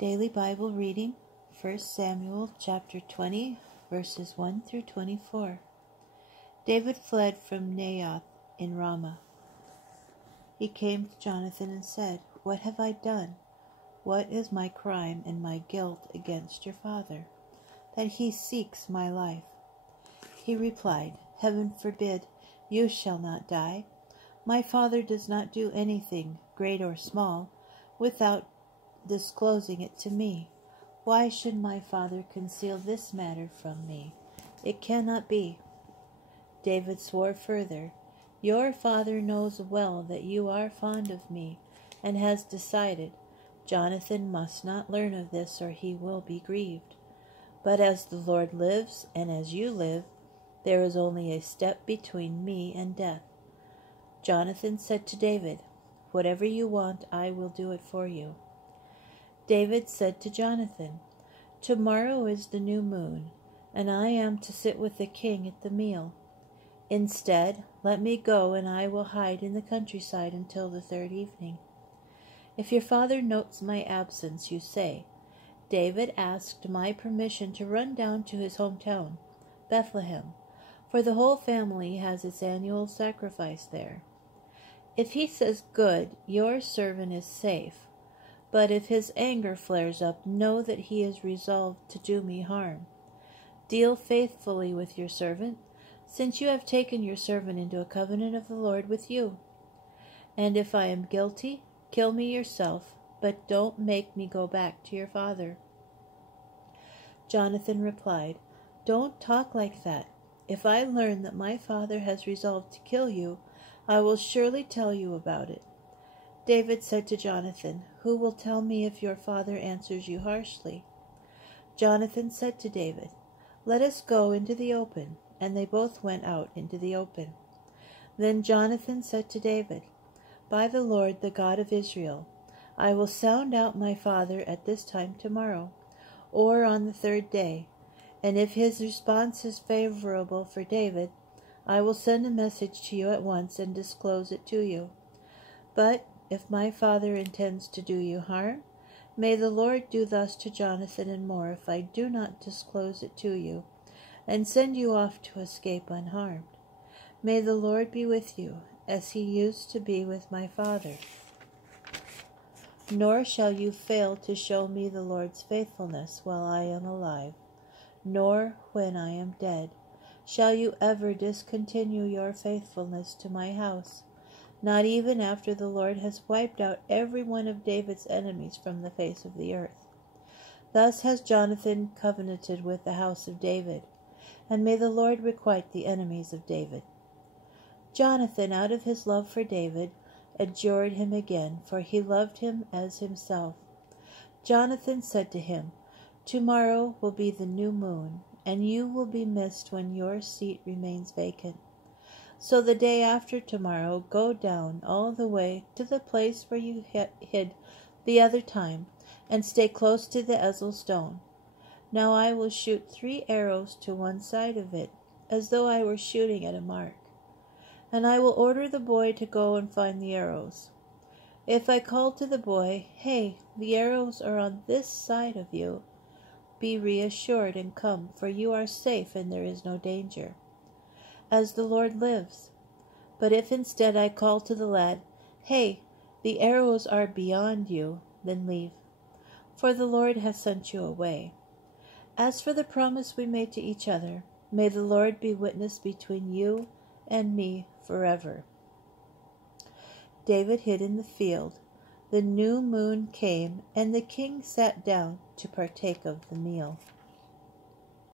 Daily Bible reading, 1 Samuel chapter 20, verses 1 through 24. David fled from Naioth in Ramah. He came to Jonathan and said, "What have I done? What is my crime and my guilt against your father, that he seeks my life?" He replied, "Heaven forbid, you shall not die. My father does not do anything, great or small, without disclosing it to me. Why should my father conceal this matter from me? It cannot be." David swore further, "Your father knows well that you are fond of me, and has decided, Jonathan must not learn of this or he will be grieved. But as the Lord lives, and as you live, there is only a step between me and death." Jonathan said to David, "Whatever you want, I will do it for you." David said to Jonathan, "Tomorrow is the new moon, and I am to sit with the king at the meal. Instead, let me go, and I will hide in the countryside until the third evening. If your father notes my absence, you say, 'David asked my permission to run down to his hometown, Bethlehem, for the whole family has its annual sacrifice there.' If he says, 'Good,' your servant is safe. But if his anger flares up, know that he is resolved to do me harm. Deal faithfully with your servant, since you have taken your servant into a covenant of the Lord with you. And if I am guilty, kill me yourself, but don't make me go back to your father." Jonathan replied, "Don't talk like that. If I learn that my father has resolved to kill you, I will surely tell you about it." David said to Jonathan, "Who will tell me if your father answers you harshly?" Jonathan said to David, "Let us go into the open." And they both went out into the open. Then Jonathan said to David, "By the Lord, the God of Israel, I will sound out my father at this time tomorrow, or on the third day, and if his response is favorable for David, I will send a message to you at once and disclose it to you. But if my father intends to do you harm, may the Lord do thus to Jonathan and more if I do not disclose it to you, and send you off to escape unharmed. May the Lord be with you, as he used to be with my father. Nor shall you fail to show me the Lord's faithfulness while I am alive, nor when I am dead shall you ever discontinue your faithfulness to my house, not even after the Lord has wiped out every one of David's enemies from the face of the earth. Thus has Jonathan covenanted with the house of David, and may the Lord requite the enemies of David." Jonathan, out of his love for David, adjured him again, for he loved him as himself. Jonathan said to him, "Tomorrow will be the new moon, and you will be missed when your seat remains vacant. So the day after tomorrow, go down all the way to the place where you hid the other time, and stay close to the Ezel stone. Now I will shoot 3 arrows to one side of it, as though I were shooting at a mark. And I will order the boy to go and find the arrows. If I call to the boy, 'Hey, the arrows are on this side of you,' be reassured and come, for you are safe and there is no danger, as the Lord lives. But if instead I call to the lad, 'Hey, the arrows are beyond you,' then leave, for the Lord has sent you away. As for the promise we made to each other, may the Lord be witness between you and me forever." David hid in the field. The new moon came, and the king sat down to partake of the meal.